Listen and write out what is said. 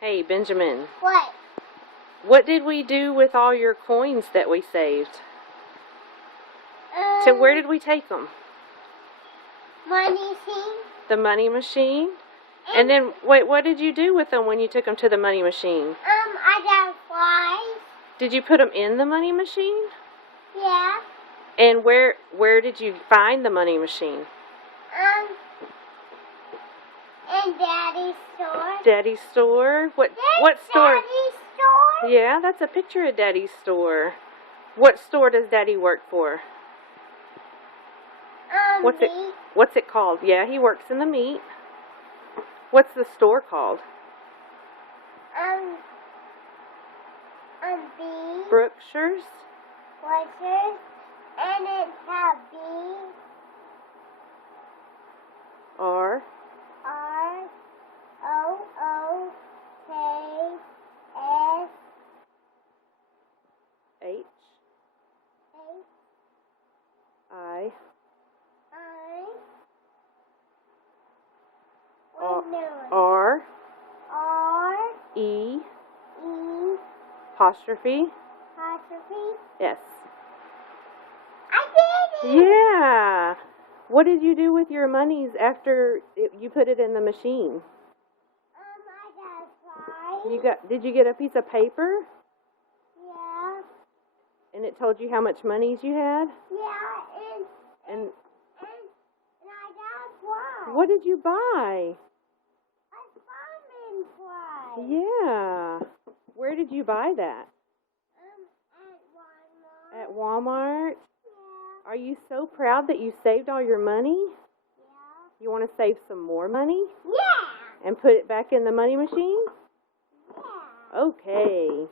Hey, Benjamin, What? what did we do with all your coins that we saved? To where did we take them? Money machine. The money machine? And then, wait, what did you do with them when you took them to the money machine? I got flies. Did you put them in the money machine? Yeah. And where did you find the money machine? In Daddy's store. Daddy's store? What store? Daddy's store? Yeah, that's a picture of Daddy's store. What store does Daddy work for? Meat. What's it called? Yeah, he works in the meat. What's the store called? Bees. Brookshire's. Brookshire's. And it's a B. R. R-O-O-K-S. H. I. R. E. Apostrophe. S. I did it! Yeah. What did you do with your monies after you put it in the machine? I got a prize. Did you get a piece of paper? Yeah. And it told you how much monies you had? Yeah, And I got a prize. what did you buy? A fireman prize. Yeah. Where did you buy that? At Walmart. At Walmart? Yeah. Are you so proud that you saved all your money? Yeah. You want to save some more money? Yeah. And put it back in the money machine? Yeah. Okay.